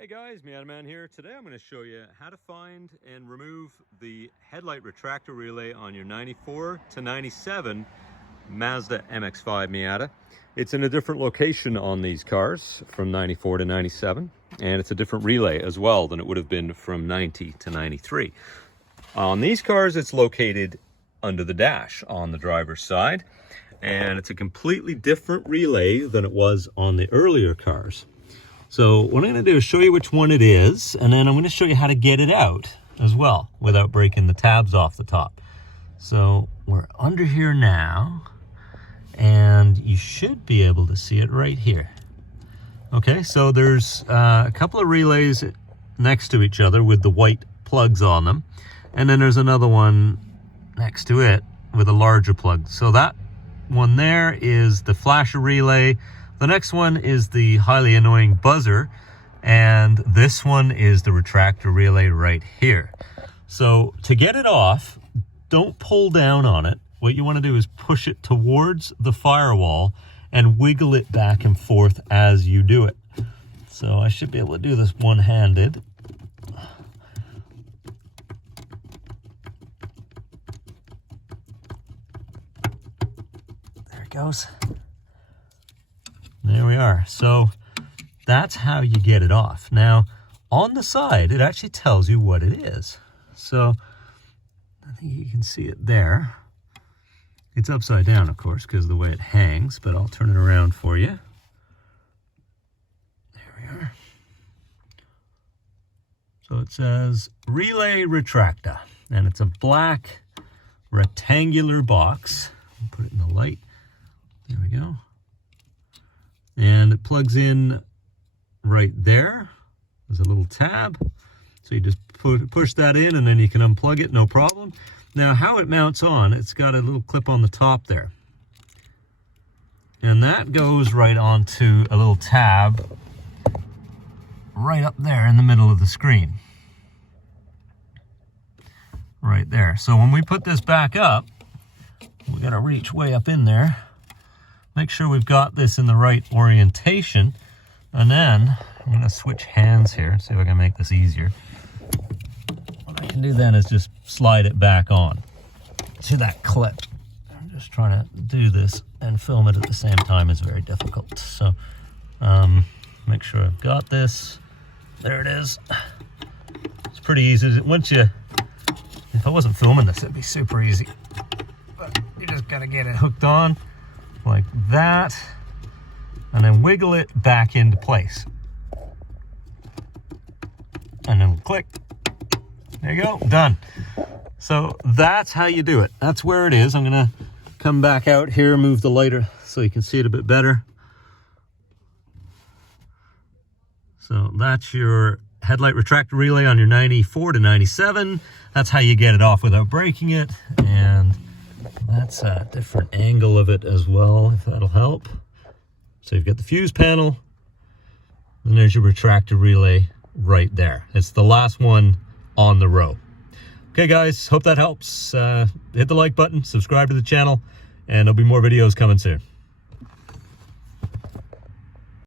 Hey guys, Miata Man here. Today I'm going to show you how to find and remove the headlight retractor relay on your 94 to 97 Mazda MX-5 Miata. It's in a different location on these cars from 94 to 97, and it's a different relay as well than it would have been from 90 to 93. On these cars, it's located under the dash on the driver's side, and it's a completely different relay than it was on the earlier cars. So what I'm going to do is show you which one it is, and then I'm going to show you how to get it out as well without breaking the tabs off the top. So we're under here now, and you should be able to see it right here. Okay, so there's a couple of relays next to each other with the white plugs on them, and then there's another one next to it with a larger plug. So that one there is the flasher relay. The next one is the highly annoying buzzer, and this one is the retractor relay right here. So to get it off, don't pull down on it. What you want to do is push it towards the firewall and wiggle it back and forth as you do it. So I should be able to do this one-handed. There it goes. There we are. So that's how you get it off. Now, on the side, it actually tells you what it is. So I think you can see it there. It's upside down, of course, because of the way it hangs, but I'll turn it around for you. There we are. So it says Relay Retractor, and it's a black rectangular box. I'll put it in the light. There we go. And it plugs in right there. There's a little tab. So you just push that in and then you can unplug it, no problem. Now how it mounts on, it's got a little clip on the top there. And that goes right onto a little tab right up there in the middle of the screen. Right there. So when we put this back up, we gotta reach way up in there. Make sure we've got this in the right orientation, and then I'm going to switch hands here and see if I can make this easier. What I can do then is just slide it back on to that clip. I'm just trying to do this and film it at the same time is very difficult. So make sure I've got this. There it is. It's pretty easy. If I wasn't filming this, it'd be super easy. But you just got to get it hooked on like that, and then wiggle it back into place. And then click. There you go, done. So that's how you do it. That's where it is. I'm gonna come back out here, move the lighter so you can see it a bit better. So that's your headlight retractor relay on your 94 to 97. That's how you get it off without breaking it, and that's a different angle of it as well, if that'll help. So you've got the fuse panel, and there's your retractor relay right there. It's the last one on the row. Okay guys, hope that helps. Hit the like button, subscribe to the channel, and there'll be more videos coming soon.